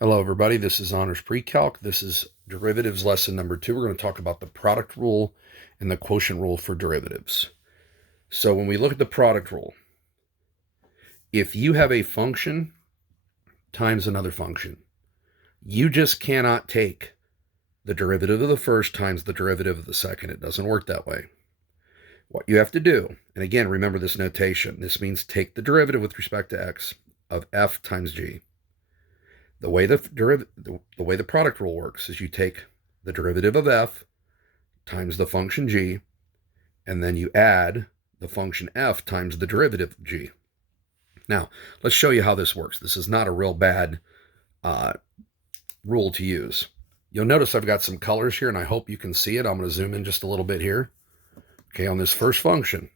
Hello, everybody. This is Honors Pre-Calc. This is derivatives lesson number 2. We're going to talk about the product rule and the quotient rule for derivatives. So when we look at the product rule, if you have a function times another function, you just cannot take the derivative of the first times the derivative of the second. It doesn't work that way. What you have to do, and again, remember this notation. This means take the derivative with respect to x of f times g. The way the product rule works is you take the derivative of f times the function g, and then you add the function f times the derivative of g. Now, let's show you how this works. This is not a real bad rule to use. You'll notice I've got some colors here, and I hope you can see it. I'm going to zoom in just a little bit here. Okay, on this first function,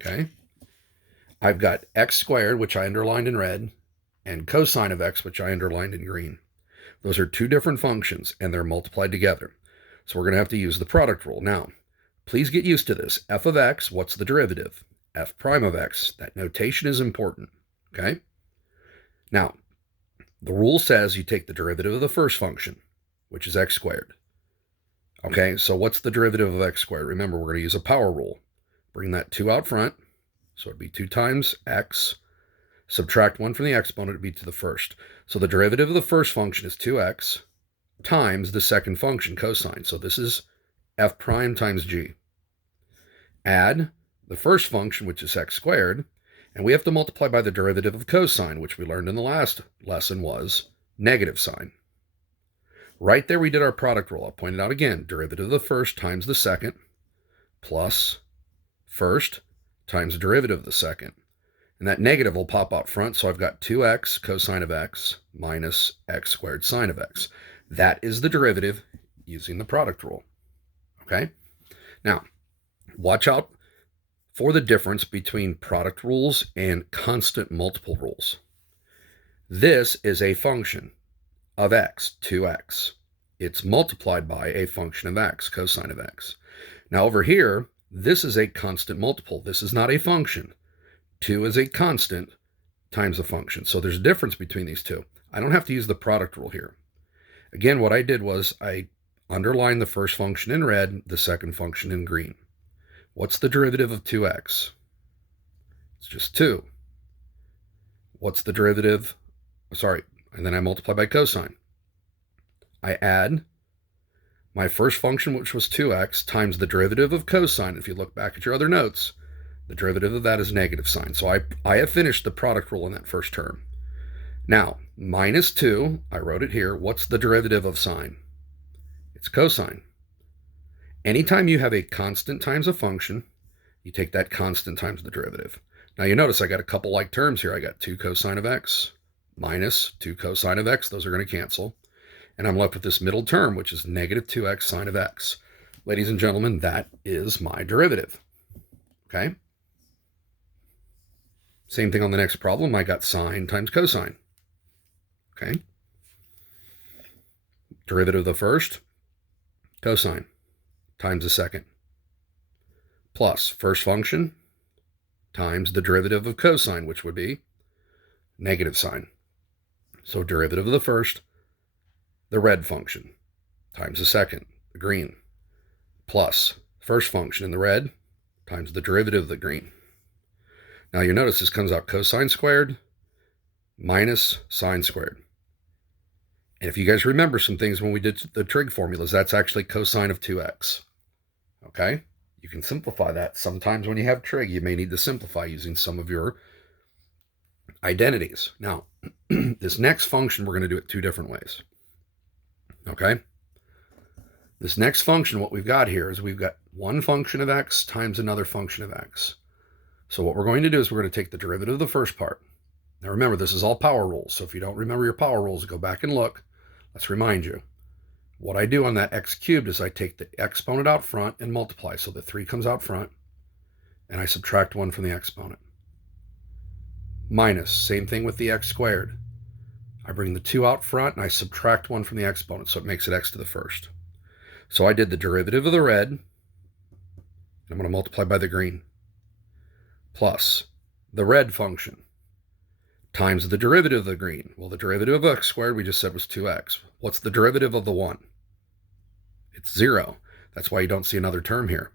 okay, I've got x squared, which I underlined in red, and cosine of x, which I underlined in green. Those are two different functions, and they're multiplied together. So we're going to have to use the product rule. Now, please get used to this. F of x, what's the derivative? F prime of x. That notation is important, okay? Now, the rule says you take the derivative of the first function, which is x squared. Okay, so what's the derivative of x squared? Remember, we're going to use a power rule. Bring that 2 out front, so it'd be 2 times x. Subtract 1 from the exponent, it'd be to the first. So the derivative of the first function is 2x times the second function, cosine. So this is f prime times g. Add the first function, which is x squared, and we have to multiply by the derivative of cosine, which we learned in the last lesson was negative sine. Right there we did our product rule. I'll point it out again. Derivative of the first times the second plus first times derivative of the second. And that negative will pop out front, so I've got 2x cosine of x minus x squared sine of x. That is the derivative using the product rule. Okay? Now, watch out for the difference between product rules and constant multiple rules. This is a function of x, 2x. It's multiplied by a function of x, cosine of x. Now over here, this is a constant multiple. This is not a function. 2 is a constant times a function. So there's a difference between these two. I don't have to use the product rule here. Again, what I did was I underlined the first function in red, the second function in green. What's the derivative of 2x? It's just 2. What's the derivative? Sorry, and then I multiply by cosine. I add my first function, which was 2x, times the derivative of cosine. If you look back at your other notes, the derivative of that is negative sine. So I have finished the product rule in that first term. Now, minus 2, I wrote it here. What's the derivative of sine? It's cosine. Anytime you have a constant times a function, you take that constant times the derivative. Now you notice I got a couple like terms here. I got 2 cosine of x minus 2 cosine of x. Those are going to cancel. And I'm left with this middle term, which is negative 2x sine of x. Ladies and gentlemen, that is my derivative. Okay? Same thing on the next problem. I got sine times cosine. Okay? Derivative of the first, cosine, times the second, plus first function times the derivative of cosine, which would be negative sine. So derivative of the first, the red function, times the second, the green, plus first function in the red times the derivative of the green. Now you notice this comes out cosine squared minus sine squared. And if you guys remember some things when we did the trig formulas, that's actually cosine of 2x. Okay? You can simplify that. Sometimes when you have trig, you may need to simplify using some of your identities. Now, this next function, we're going to do it 2 different ways. Okay? This next function, what we've got here is we've got one function of x times another function of x. So what we're going to do is we're going to take the derivative of the first part. Now remember, this is all power rules. So if you don't remember your power rules, go back and look. Let's remind you. What I do on that x cubed is I take the exponent out front and multiply. So the 3 comes out front, and I subtract 1 from the exponent. Minus, same thing with the x squared. I bring the 2 out front, and I subtract 1 from the exponent, so it makes it x to the first. So I did the derivative of the red, and I'm going to multiply by the green, plus the red function times the derivative of the green. Well, the derivative of x squared we just said was 2x. What's the derivative of the 1? It's 0. That's why you don't see another term here.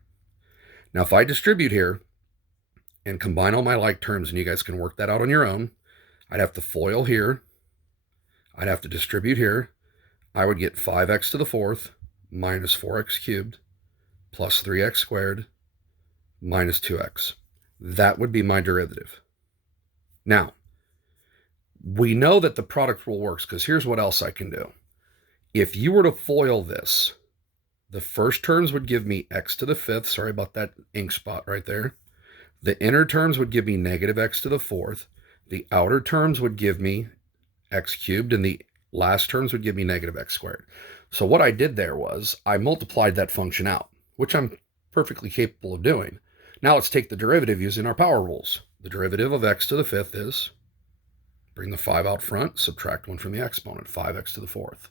Now, if I distribute here and combine all my like terms, and you guys can work that out on your own, I'd have to FOIL here. I'd have to distribute here. I would get 5x to the fourth minus 4x cubed plus 3x squared minus 2x. That would be my derivative. Now, we know that the product rule works because here's what else I can do. If you were to FOIL this, the first terms would give me x to the fifth. Sorry about that ink spot right there. The inner terms would give me negative x to the fourth. The outer terms would give me x cubed, and the last terms would give me negative x squared. So what I did there was I multiplied that function out, which I'm perfectly capable of doing. Now let's take the derivative using our power rules. The derivative of x to the fifth is, bring the 5 out front, subtract 1 from the exponent, 5x to the fourth,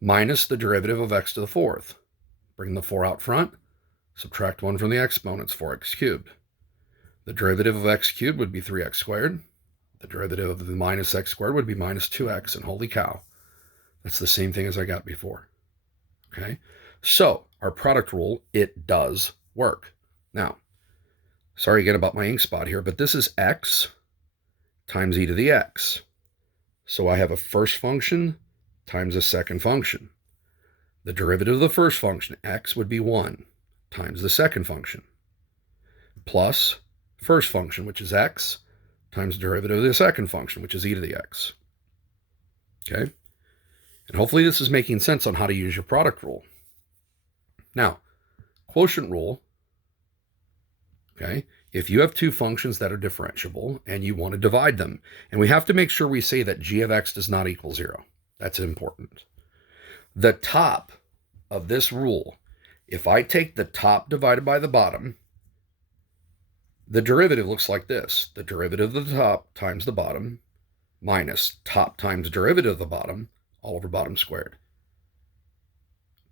minus the derivative of x to the fourth. Bring the 4 out front, subtract 1 from the exponent, it's 4x cubed. The derivative of x cubed would be 3x squared. The derivative of the minus x squared would be minus 2x, and holy cow, that's the same thing as I got before. Okay, so our product rule, it does work. Now, sorry again about my ink spot here, but this is x times e to the x. So I have a first function times a second function. The derivative of the first function, x, would be 1 times the second function, plus first function, which is x, times derivative of the second function, which is e to the x. Okay? And hopefully this is making sense on how to use your product rule. Now, quotient rule, okay, if you have two functions that are differentiable and you want to divide them, and we have to make sure we say that g of x does not equal 0. That's important. The top of this rule, if I take the top divided by the bottom, the derivative looks like this. The derivative of the top times the bottom minus top times derivative of the bottom all over bottom squared.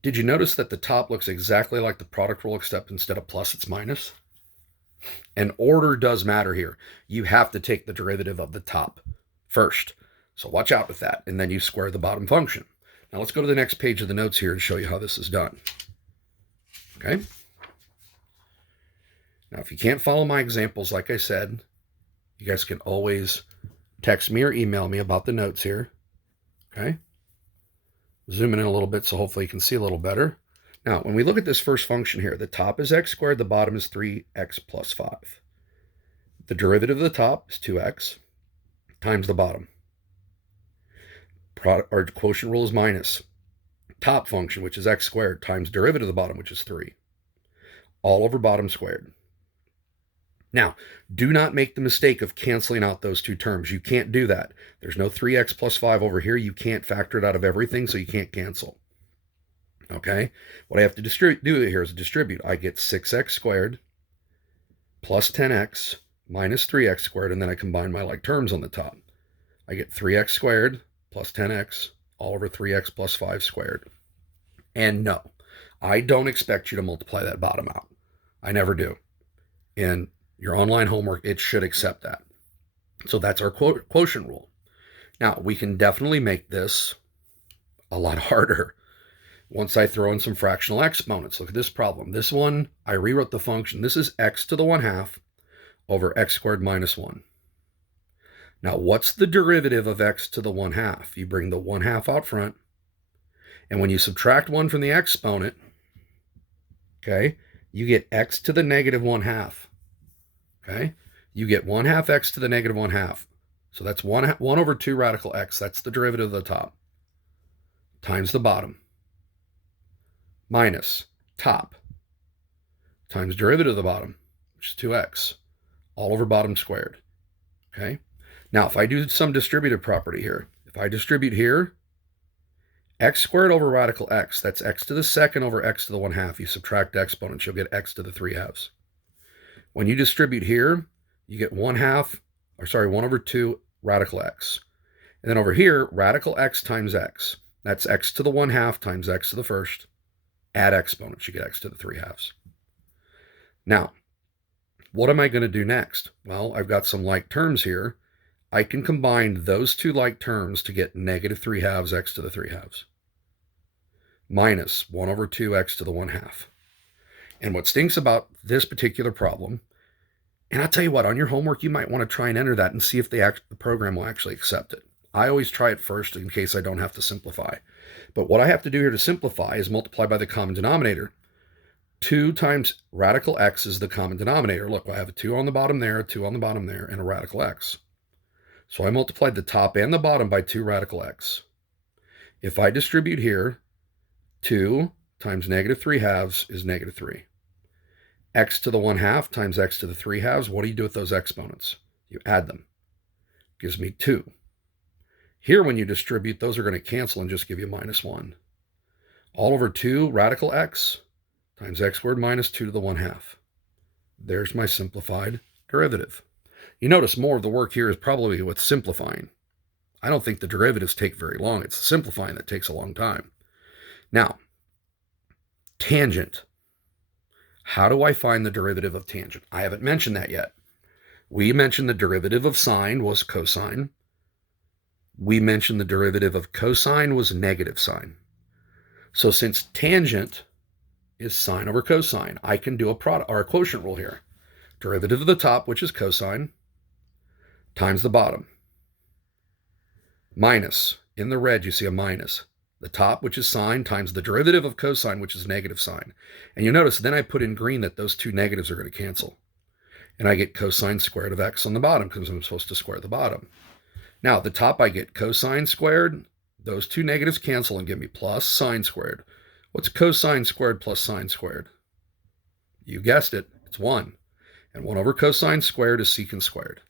Did you notice that the top looks exactly like the product rule, except instead of plus, it's minus? And order does matter here. You have to take the derivative of the top first. So watch out with that. And then you square the bottom function. Now let's go to the next page of the notes here and show you how this is done. Okay? Now, if you can't follow my examples, like I said, you guys can always text me or email me about the notes here. Okay? Zoom in a little bit so hopefully you can see a little better. Now, when we look at this first function here, the top is x squared, the bottom is 3x plus 5. The derivative of the top is 2x times the bottom. Our quotient rule is minus top function, which is x squared, times derivative of the bottom, which is 3, all over bottom squared. Now, do not make the mistake of canceling out those two terms. You can't do that. There's no 3x plus 5 over here. You can't factor it out of everything, so you can't cancel. Okay? What I have to do here is distribute. I get 6x squared plus 10x minus 3x squared, and then I combine my like terms on the top. I get 3x squared plus 10x all over 3x plus 5 squared. And no, I don't expect you to multiply that bottom out. I never do. And your online homework, it should accept that. So that's our quotient rule. Now, we can definitely make this a lot harder once I throw in some fractional exponents. Look at this problem. This one, I rewrote the function. This is x to the 1/2 over x squared minus 1. Now, what's the derivative of x to the 1/2? You bring the 1/2 out front, and when you subtract 1 from the exponent, okay, you get x to the negative 1/2. Okay, you get 1/2 x to the negative 1/2. So that's 1 over 2 radical x. That's the derivative of the top times the bottom minus top times derivative of the bottom, which is 2x, all over bottom squared. Okay, now if I do some distributive property here, if I distribute here, x squared over radical x, that's x to the second over x to the 1/2. You subtract exponents, you'll get x to the 3/2. When you distribute here, you get 1 over 2 radical x. And then over here, radical x times x. That's x to the 1/2 times x to the first. Add exponents, you get x to the 3/2. Now, what am I going to do next? Well, I've got some like terms here. I can combine those two like terms to get negative 3 halves x to the 3 halves minus 1 over 2 x to the 1 half. And what stinks about this particular problem, and I'll tell you what, on your homework, you might want to try and enter that and see if the program will actually accept it. I always try it first in case I don't have to simplify. But what I have to do here to simplify is multiply by the common denominator. 2 times radical x is the common denominator. Look, I have a 2 on the bottom there, a 2 on the bottom there, and a radical x. So I multiplied the top and the bottom by 2 radical x. If I distribute here, 2 times negative 3 halves is negative 3. X to the 1 half times x to the 3 halves, what do you do with those exponents? You add them. Gives me 2. Here, when you distribute, those are going to cancel and just give you minus 1. All over 2 radical x times x squared minus 2 to the 1 half. There's my simplified derivative. You notice more of the work here is probably with simplifying. I don't think the derivatives take very long. It's the simplifying that takes a long time. Now, tangent. How do I find the derivative of tangent? I haven't mentioned that yet. We mentioned the derivative of sine was cosine. We mentioned the derivative of cosine was negative sine. So since tangent is sine over cosine, I can do a product or a quotient rule here. Derivative of the top, which is cosine, times the bottom. Minus, in the red you see a minus. The top, which is sine, times the derivative of cosine, which is negative sine. And you notice then I put in green that those two negatives are going to cancel. And I get cosine squared of x on the bottom because I'm supposed to square the bottom. Now, at the top I get cosine squared. Those two negatives cancel and give me plus sine squared. What's cosine squared plus sine squared? You guessed it, it's 1. And 1 over cosine squared is secant squared.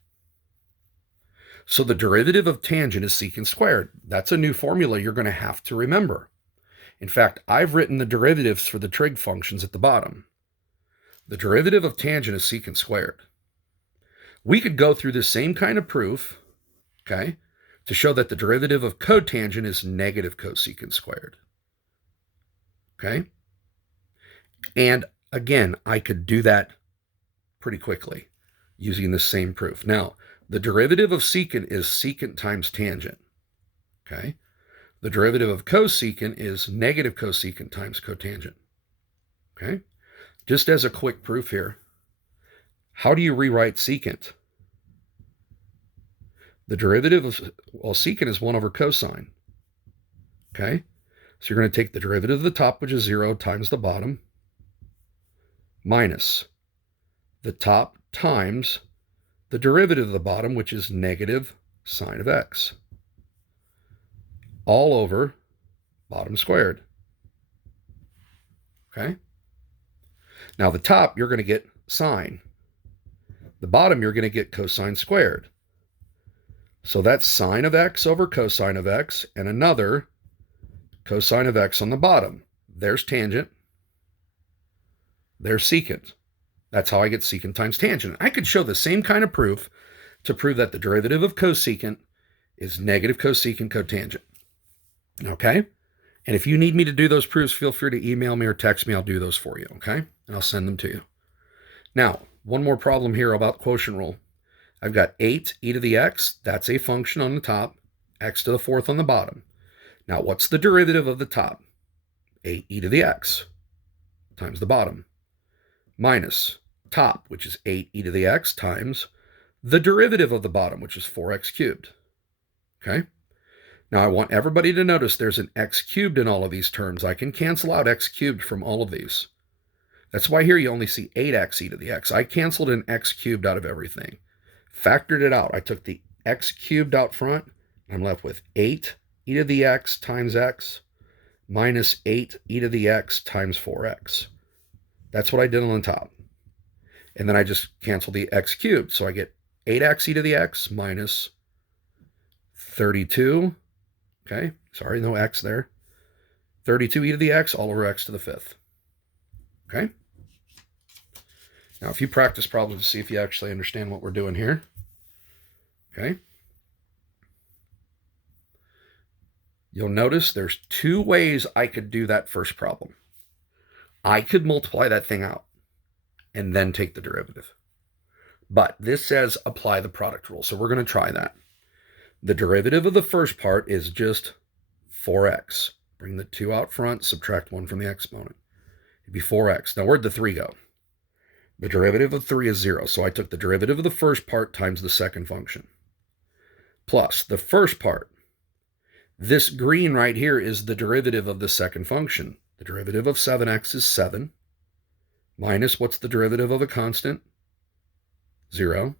So the derivative of tangent is secant squared. That's a new formula you're going to have to remember. In fact, I've written the derivatives for the trig functions at the bottom. The derivative of tangent is secant squared. We could go through the same kind of proof, okay, to show that the derivative of cotangent is negative cosecant squared. Okay? And again, I could do that pretty quickly using the same proof. Now, the derivative of secant is secant times tangent. Okay? The derivative of cosecant is negative cosecant times cotangent. Okay? Just as a quick proof here, how do you rewrite secant? The derivative of, well, secant is 1 over cosine. Okay? So you're going to take the derivative of the top, which is 0, times the bottom, minus the top times the derivative of the bottom, which is negative sine of x, all over bottom squared. Okay? Now the top, you're going to get sine. The bottom, you're going to get cosine squared. So that's sine of x over cosine of x, and another cosine of x on the bottom. There's tangent. There's secant. That's how I get secant times tangent. I could show the same kind of proof to prove that the derivative of cosecant is negative cosecant cotangent. Okay? And if you need me to do those proofs, feel free to email me or text me. I'll do those for you, okay? And I'll send them to you. Now, one more problem here about quotient rule. I've got 8 e to the x. That's a function on the top. X to the 4th on the bottom. Now, what's the derivative of the top? 8 e to the x times the bottom minus top, which is 8 e to the x, times the derivative of the bottom, which is 4x cubed. Okay? Now, I want everybody to notice there's an x cubed in all of these terms. I can cancel out x cubed from all of these. That's why here you only see 8x e to the x. I canceled an x cubed out of everything. Factored it out. I took the x cubed out front. I'm left with 8 e to the x times x minus 8 e to the x times 4x. That's what I did on the top. And then I just cancel the x cubed. So I get 8x e to the x minus 32. Okay, sorry, no x there. 32 e to the x all over x to the 5th. Okay? Now, a few practice problems to see if you actually understand what we're doing here. Okay? You'll notice there's 2 ways I could do that first problem. I could multiply that thing out and then take the derivative. But this says apply the product rule, so we're going to try that. The derivative of the first part is just 4x. Bring the 2 out front, subtract 1 from the exponent. It'd be 4x. Now, where'd the 3 go? The derivative of 3 is 0, so I took the derivative of the first part times the second function. Plus the first part. This green right here is the derivative of the second function. The derivative of 7x is 7. Minus, what's the derivative of a constant? 0.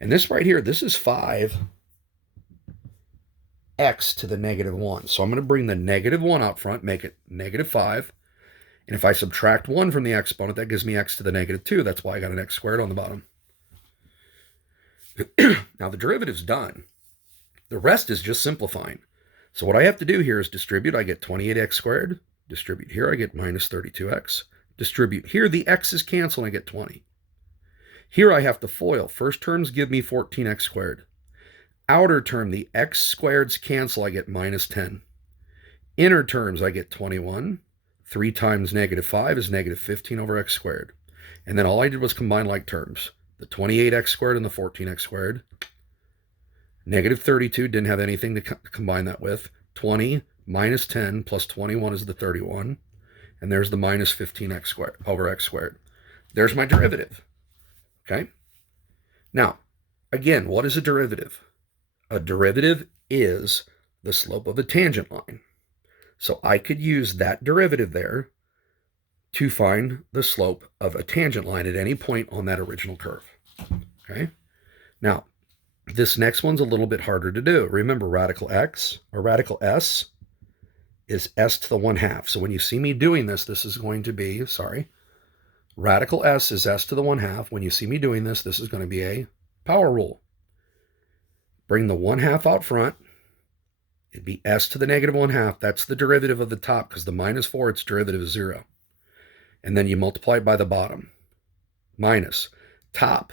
And this right here, this is 5x to the negative 1. So I'm going to bring the negative 1 out front, make it negative 5. And if I subtract 1 from the exponent, that gives me x to the negative 2. That's why I got an x squared on the bottom. Now the derivative's done. The rest is just simplifying. So what I have to do here is distribute. I get 28x squared. Distribute here, I get minus 32x. Distribute here, the x's cancel, and I get 20. Here I have to FOIL. First terms give me 14x squared. Outer term, the x squareds cancel, I get minus 10. Inner terms, I get 21. 3 times negative 5 is negative 15 over x squared. And then all I did was combine like terms. The 28x squared and the 14x squared. Negative 32, didn't have anything to combine that with. 20 minus 10 plus 21 is the 31. And there's the minus 15x squared over x squared. There's my derivative. Okay? Now, again, what is a derivative? A derivative is the slope of a tangent line. So I could use that derivative there to find the slope of a tangent line at any point on that original curve. Okay? Now, this next one's a little bit harder to do. Remember, radical x or radical s is s to the 1/2. So when you see me doing this, this is going to be, radical s is s to the 1/2. When you see me doing this, this is going to be a power rule. Bring the 1/2 out front. It'd be s to the negative 1/2. That's the derivative of the top, because the minus 4, its derivative is 0. And then you multiply it by the bottom. Minus top.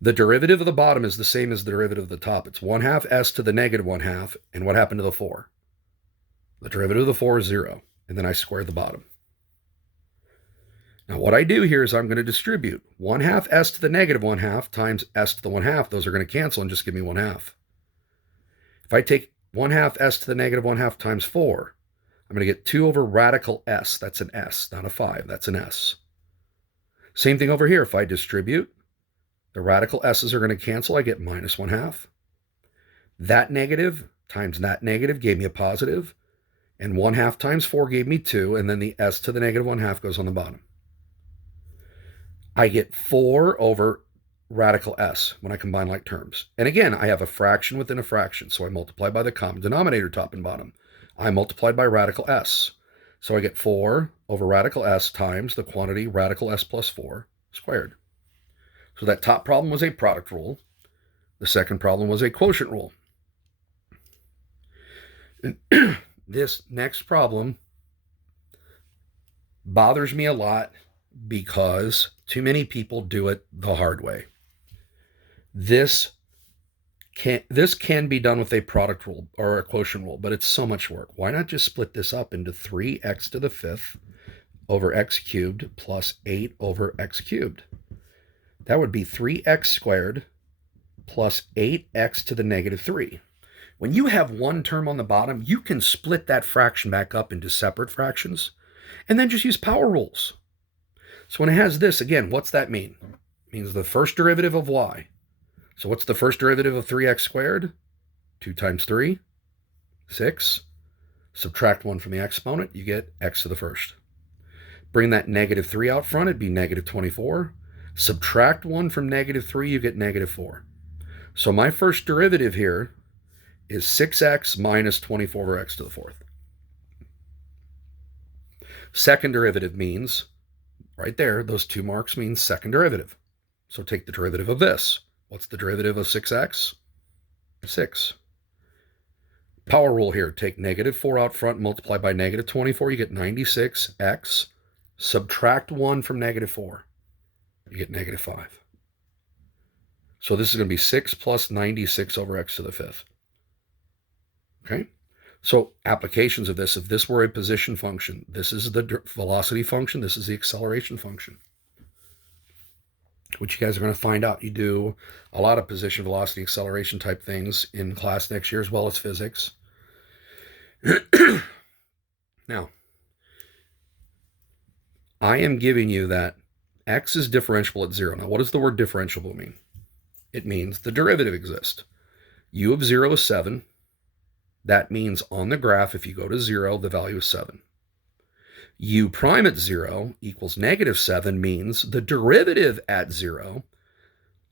The derivative of the bottom is the same as the derivative of the top. It's 1/2 s to the negative 1/2. And what happened to the 4? The derivative of the 4 is 0. And then I square the bottom. Now what I do here is I'm going to distribute 1/2 s to the negative 1/2 times s to the 1/2. Those are going to cancel and just give me 1/2. If I take 1/2 s to the negative 1/2 times 4, I'm going to get 2 over radical s. That's an s, not a 5. That's an s. Same thing over here. If I distribute, the radical s's are going to cancel. I get minus 1/2. That negative times that negative gave me a positive, and 1/2 times 4 gave me 2, and then the s to the negative 1/2 goes on the bottom. I get 4 over radical s when I combine like terms. And again, I have a fraction within a fraction, so I multiply by the common denominator, top and bottom. I multiplied by radical s. So I get 4 over radical s times the quantity radical s plus 4 squared. So that top problem was a product rule. The second problem was a quotient rule. And this next problem bothers me a lot because too many people do it the hard way. This can be done with a product rule or a quotient rule, but it's so much work. Why not just split this up into 3x to the 5th over x cubed plus 8 over x cubed? That would be 3x squared plus 8x to the negative 3. When you have one term on the bottom, you can split that fraction back up into separate fractions and then just use power rules. So when it has this, again, what's that mean? It means the first derivative of y. So what's the first derivative of 3x squared? 2 times 3, 6. Subtract 1 from the exponent, you get x to the first. Bring that negative 3 out front, it'd be negative 24. Subtract 1 from negative 3, you get negative 4. So my first derivative here is 6x minus 24 over x to the 4th. Second derivative means, right there, those 2 marks mean second derivative. So take the derivative of this. What's the derivative of 6x? 6. Power rule here. Take negative 4 out front, multiply by negative 24, you get 96x. Subtract 1 from negative 4, you get negative 5. So this is going to be 6 plus 96 over x to the 5th. Okay? So applications of this, if this were a position function, this is the velocity function, this is the acceleration function. which you guys are going to find out. You do a lot of position, velocity, acceleration type things in class next year, as well as physics. Now, I am giving you that x is differentiable at 0. Now, what does the word differentiable mean? It means the derivative exists. U of 0 is 7. That means on the graph, if you go to 0, the value is 7. U prime at 0 equals -7 means the derivative at 0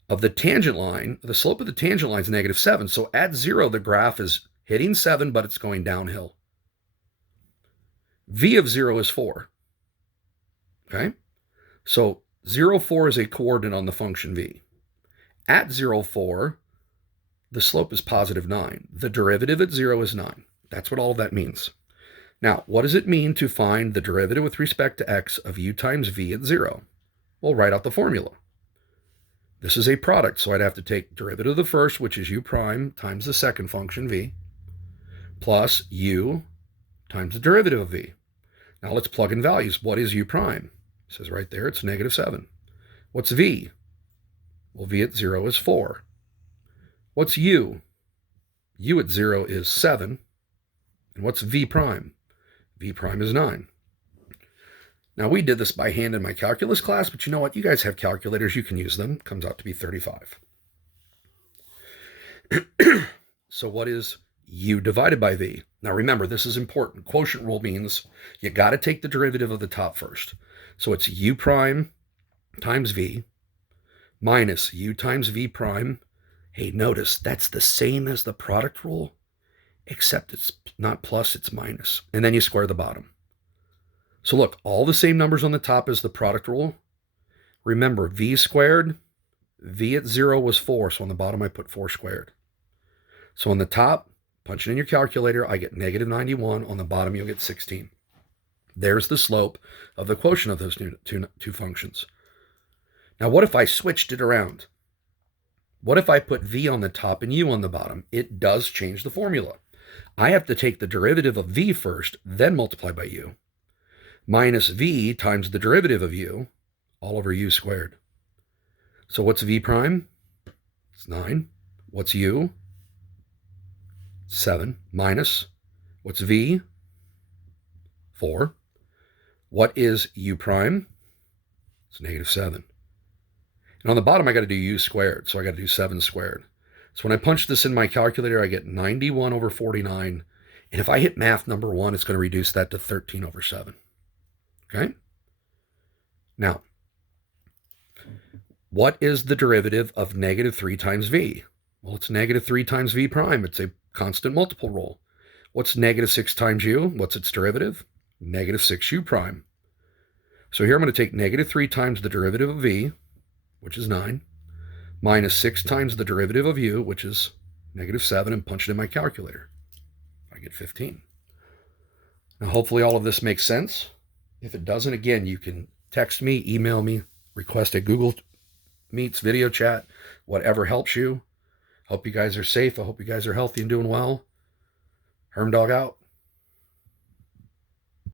of the tangent line, the slope of the tangent line is -7. So at 0, the graph is hitting 7, but it's going downhill. V of 0 is 4. Okay? So 0, 4 is a coordinate on the function v. At 0, 4, the slope is +9. The derivative at 0 is 9. That's what all of that means. Now, what does it mean to find the derivative with respect to x of u times v at 0? Well, write out the formula. This is a product, so I'd have to take derivative of the first, which is u prime, times the second function, v, plus u times the derivative of v. Now let's plug in values. What is u prime? It says right there, it's -7. What's v? Well, v at 0 is 4. What's u? U at 0 is 7. And what's v prime? V prime is 9. Now, we did this by hand in my calculus class, but you know what? You guys have calculators. You can use them. It comes out to be 35. So what is u divided by v? Now, remember, this is important. Quotient rule means you got to take the derivative of the top first. So it's u prime times v minus u times v prime. Hey, notice that's the same as the product rule, except it's not plus, it's minus. And then you square the bottom. So look, all the same numbers on the top as the product rule. Remember, v squared, v at 0 was 4, so on the bottom I put 4 squared. So on the top, punch it in your calculator, I get -91. On the bottom, you'll get 16. There's the slope of the quotient of those two functions. Now, what if I switched it around? What if I put v on the top and u on the bottom? It does change the formula. I have to take the derivative of v first, then multiply by u, minus v times the derivative of u, all over u squared. So what's v prime? It's 9. What's u? 7. Minus, what's v? 4. What is u prime? It's -7. And on the bottom, I got to do u squared, so I got to do 7 squared. So when I punch this in my calculator, I get 91 over 49. And if I hit math number 1, it's going to reduce that to 13 over 7. Okay? Now, what is the derivative of -3 times v? Well, it's -3 times v prime. It's a constant multiple rule. What's -6 times u? What's its derivative? -6u prime. So here I'm going to take -3 times the derivative of v, which is 9, minus 6 times the derivative of u, which is -7, and punch it in my calculator. I get 15. Now, hopefully all of this makes sense. If it doesn't, again, you can text me, email me, request a Google Meets video chat, whatever helps you. Hope you guys are safe. I hope you guys are healthy and doing well. Hermdog out.